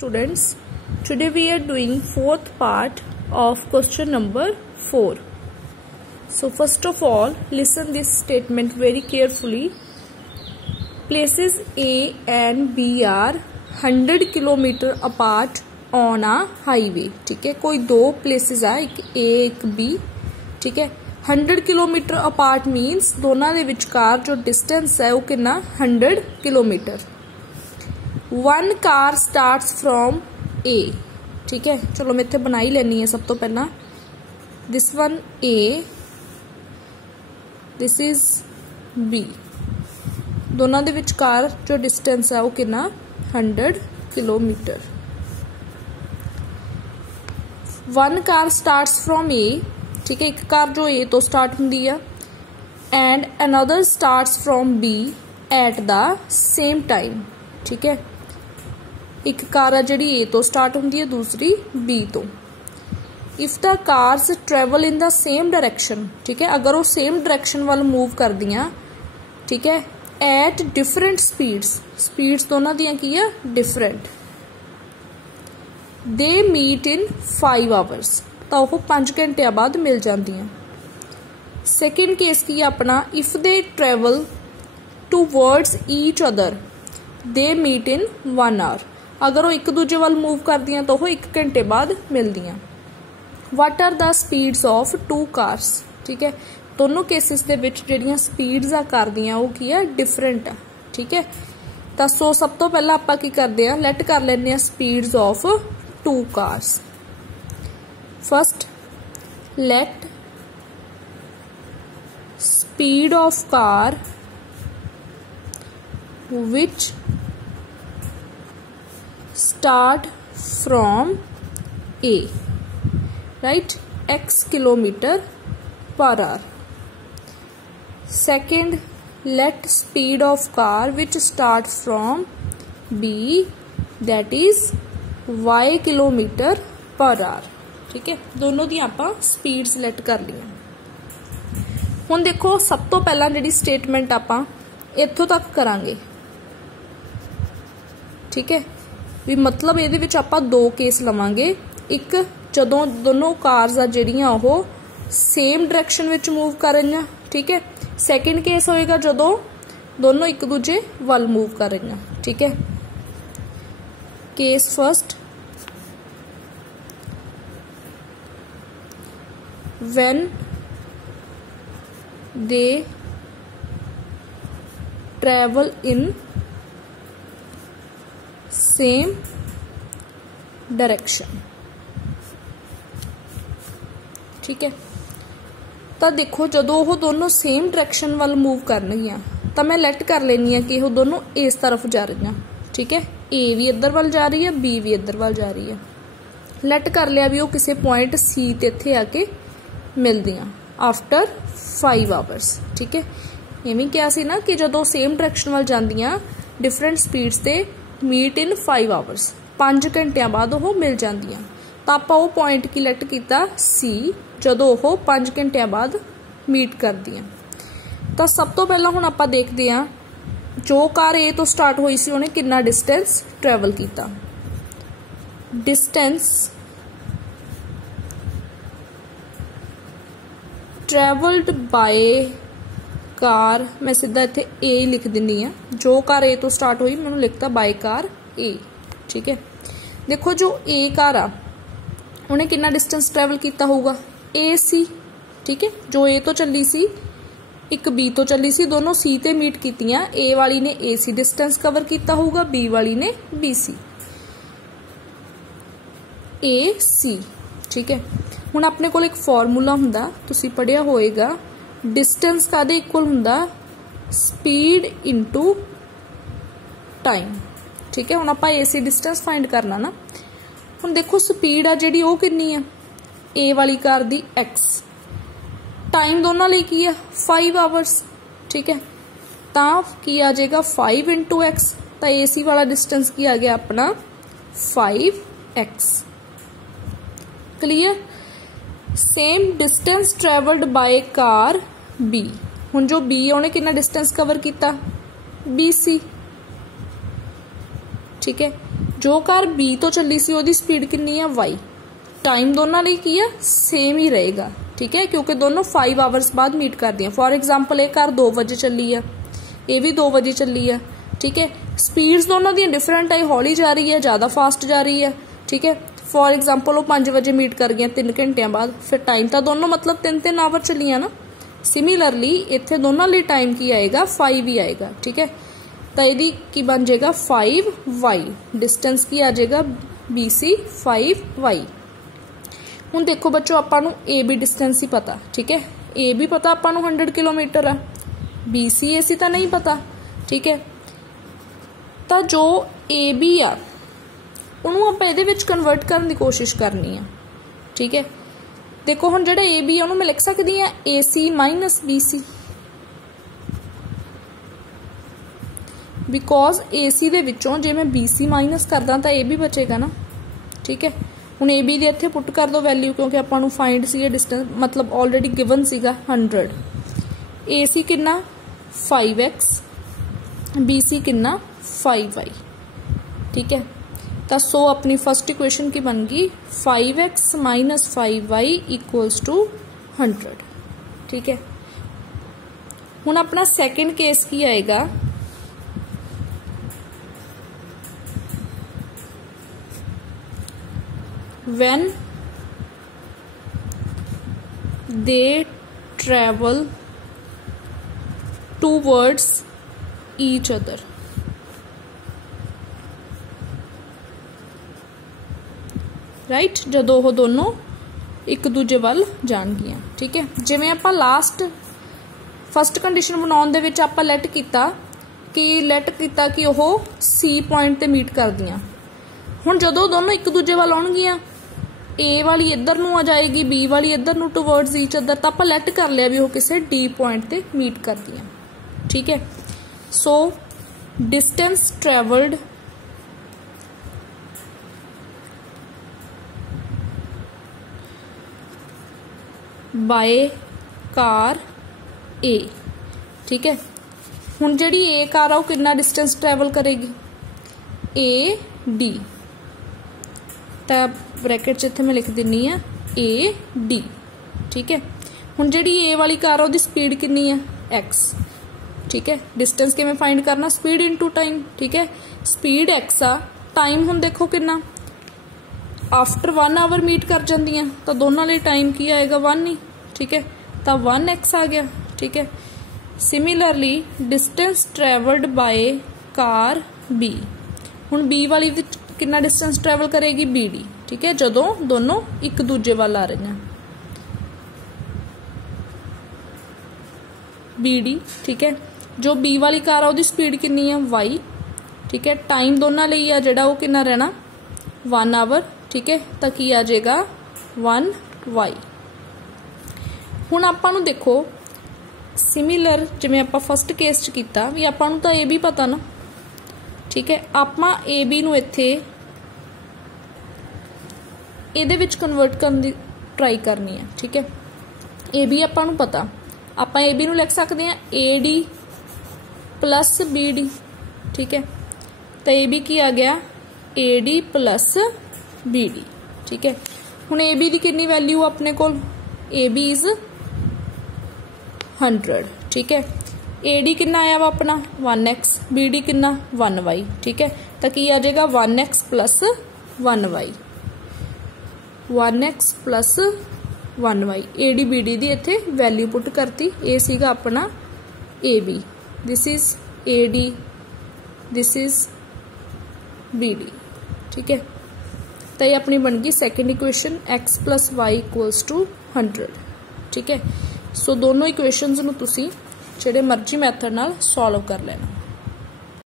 Students, today we are doing fourth part of question number 4. So first of all, listen this statement very carefully. Places A and B are 100 kilometer apart on a highway. ठीक है, कोई दो places है, एक A एक B. ठीक है, 100 kilometre apart मीनस दोनों के विचकार जो डिस्टेंस है वो कितना 100 kilometre. One car starts from A. ठीक है, चलो मैं इत्थे बना ही लैनी है. सब तो पहला this one A, this is B. दोनों के विचकार जो डिस्टेंस है वो कितना 100 kilometre. One car starts from A. ठीक है, एक कार जो ए तो स्टार्ट होंगी है and another starts from B at the same time. ठीक है, एक कार है जी ए तो स्टार्ट होंगी है, दूसरी बी तो. If the cars travel in the same direction. ठीक है, अगर वो सेम डायरेक्शन वाल मूव कर दियाँ. ठीक है, एट डिफरेंट स्पीड्स दोनों दियां की है different. They meet in 5 hours. तो वह 5 घंटे बाद मिल जांदियां. सैकेंड केस की अपना if they travel towards each other they meet in 1 hour. अगर वो एक दूजे वाल मूव कर दियां तो वह 1 घंटे बाद मिलदियां. What are the speeds of 2 cars. ठीक है, दोनों केसिस दे विच जिहड़ियां स्पीड्स आ करदियां वो की है डिफरेंट है. ठीक है, तो सो सब तो पहला आपां की करदे आ, लैट कर लैंदे आ speeds of 2 cars. First let speed of car which start from A, right, x kilometer per hour. Second, let speed of car which start from B, that is y kilometer per hour. ठीक है, दोनों दी आपां speed select कर लिया. हुण देखो सब तो पहला जिहड़ी स्टेटमेंट आपां इत्थों तक करांगे. ठीक है, भी मतलब इहदे विच आपां 2 केस लवांगे. एक जदों दोनों कार्स आ जिहड़ियां ओह सेम डायरेक्शन विच मूव कर रहीआं. ठीक है, सैकेंड केस होएगा जदों दोनों एक दूजे वल मूव कर रहीआं. ठीक है, case first, when they travel in same direction. ठीक है, तो देखो जदों वो दोनों सेम डायरेक्शन वाल मूव करनगियां तो मैं लेट कर लेनी है कि वो दोनों इस तरफ जा रही हैं. ठीक है, ए भी इधर वाल जा रही है, बी भी इधर वाल जा रही है. लेट कर लिया भी वो किसी पॉइंट सी ते इत्थे आके मिलदियां आफ्टर 5 आवर्स. ठीक है, इवें क्या सी ना कि जदों सेम डायरेक्शन वाल जांदियां डिफरेंट स्पीड्स ते मीट इन 5 आवर्स, 5 घंटियां बाद वो मिल जांदियां. तो आपां वो पॉइंट की लेट कीता सी जदों वो 5 घंटियां बाद मीट करदियां. तो सब तो पहला हुण आपां देखदे हां जो कार ए तो स्टार्ट हुई सी उहने कितना डिस्टेंस ट्रैवल कीता. डिस्टेंस ट्रैवल्ड बाय कार, मैं सीधा इत्थे ए लिख दिनी है. जो कार ए तो स्टार्ट हुई मैंने लिखता बाय कार ए. ठीक है, देखो जो ए कार आ उन्हें कितना डिस्टेंस ट्रैवल किया होगा ए सी. ठीक है, जो ए तो चली सी एक बी तो चली सी, दोनों सी ते मीट कीतियां. ए वाली ने ए सी डिस्टेंस कवर किया होगा, बी वाली ने बी सी, ए सी. ठीक है, हुण अपने कोल एक फॉर्मूला हुंदा, तुसीं पढ़िया होएगा, डिस्टेंस कादे इक्वल हुंदा स्पीड इनटू टाइम. ठीक है, हुण आपां एसी डिस्टेंस फाइंड करना ना. हुण देखो स्पीड आ जिहड़ी वो कितनी है ए वाली कार दी x, टाइम दोनों लई की है 5 आवर्स. ठीक है, तां की आ जाएगा 5 इंटू एक्स. तो एसी वाला डिस्टेंस की आ गया अपना 5x. Clear. Same distance travelled by car B. हुण जो बी उन्हें कितना डिस्टेंस कवर किया BC. ठीक है, जो कार बी तो चली सी ਉਹਦੀ स्पीड कितनी है y, टाइम दोनों ਲਈ ਕੀ है सेम ही रहेगा, ठीक है, क्योंकि दोनों 5 आवर्स बाद मीट कर दी। फॉर एग्जाम्पल ये कार 2 बजे चली है, ये भी 2 बजे चली है, ठीक है। स्पीड्स दोनों दी डिफरेंट है, हौली जा रही है, ज़्यादा फास्ट जा रही है, ठीक है। फॉर एग्जाम्पल वो 5 बजे मीट कर गई 3 घंटिया बाद, फिर टाइम तो दोनों मतलब 3-3 आवर चलिया ना। सिमिलरली इत्थे दोनों लिए टाइम की आएगा 5 ही आएगा, ठीक है। तो यदि की बन जाएगा 5y, डिस्टेंस की आ जाएगा BC 5y। हुण देखो बच्चों आपां नूं AB डिस्टेंस ही पता, ठीक है, AB पता आपां नूं 100 किलोमीटर आ, BC AC तो नहीं पता, ठीक है। तो जो AB आ उन्होंने आपां इहदे विच कन्वर्ट करने की कोशिश करनी है, ठीक है। देखो हुण जिहड़ा AB है उन्होंने मैं लिख सकती हाँ AC minus BC, because AC दे विचों जे मैं BC माइनस करदा तो AB बचेगा ना, ठीक है। हुण AB दे इत्थे पुट कर दो वैल्यू, क्योंकि आपां नूं फाइंड सी डिस्टेंस मतलब ऑलरेडी गिवन सीगा 100। AC कितना 5x, BC कितना 5y, ठीक है। तो सो अपनी फर्स्ट इक्वेशन की बन गई 5x minus 5y equals to 100, ठीक है। हुण अपना सेकंड केस की आएगा, when they travel towards each other, right, जदों वो दोनों एक दूजे वाल जाणगियां, ठीक है। जिवें आपां लास्ट फस्ट कंडीशन बनाउण दे विच आपां लेट कीता कि ओह C पॉइंट ते मीट करदियां। हुण जदों दोनों एक दूजे वाल आउणगियां, A वाली इधर नूं आ जाएगी, B वाली इधर नूं टुवर्ड्स ईच अदर, तो आपां लेट कर लिया भी वो किसी D पॉइंट ते मीट करदियां, ठीक है। So distance travelled by car A, ठीक है। हुण जिहड़ी A कार आ वो कितना डिस्टेंस ट्रैवल करेगी AD, तो ब्रैकेट च इत्थे मैं लिख दिनी है AD, ठीक है। हुण जिहड़ी A वाली कार आ उहदी स्पीड कितनी है x, ठीक है। डिस्टेंस किवें फाइंड करना, स्पीड इनटू टाइम, ठीक है। स्पीड x आ, टाइम हुण देखो कितना आफ्टर 1 आवर मीट कर जांदियां, तो दोनों लिए टाइम की आएगा 1 ही, ठीक है। तो 1x आ गया, ठीक है। Similarly distance travelled by car B, हुण B वाली कितना डिस्टेंस ट्रैवल करेगी BD, ठीक है, जदों दोनों एक दूजे वाल आ रही हैं BD, ठीक है। जो B वाली कार आ उहदी स्पीड कितनी है y, ठीक है। टाइम दोनों ਲਈ आ जिहड़ा वो कितना रहना 1 आवर, ठीक है। तो की आ जाएगा 1y। हुण आपां नूं देखो सिमिलर जिवें आपां फस्ट केस च कीता भी आपां नूं तां ये भी पता ना, ठीक है। आपां AB नूं इत्थे इहदे which convert Karan the try करनी है, ठीक है। AB आपां नूं पता, आपां AB नूं लिख सकते हैं AD प्लस BD, ठीक है। तो AB की आ गया AD प्लस BD, ठीक है। हुण AB दी कितनी वैल्यू अपने कोल, AB इज 100, ठीक है। AD कितना आया वा अपना 1x, BD कितना 1y, ठीक है। तो की आ जाएगा 1x plus 1y, 1x plus 1y। AD BD दी इत्थे वैल्यू पुट करती, ये सीगा अपना AB, this is AD, this is BD, ठीक है। तो ये अपनी बन गई second equation x plus y equals to 100, ठीक है। सो दोनों इक्वेशनस नूं तुसीं जिहड़े मर्जी मैथड नाल सॉल्व कर लेना।